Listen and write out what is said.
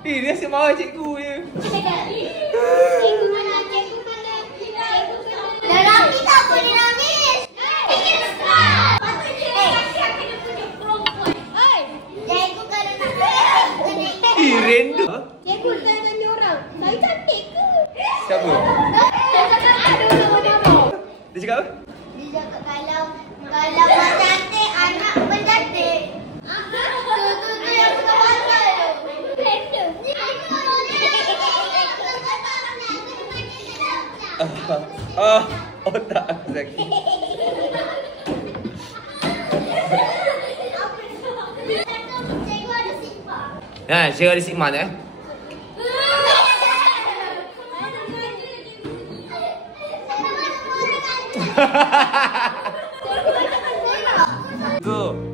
Dia asyik marah cikgu je. Cikgu mana? Cikgu mana? Dah nangis tak boleh nangis. Cikgu kalau nak Random. Cikgu dah tanya orang. Saya cantik ke? Siapa? Dia cakap apa? Dia cakap kalau awak cantik, anak pun cantik. Tu yang suka pasal tu. Random. Otak aku sakit. Cikgu ada sigma. Cikgu ada sigma tu Go.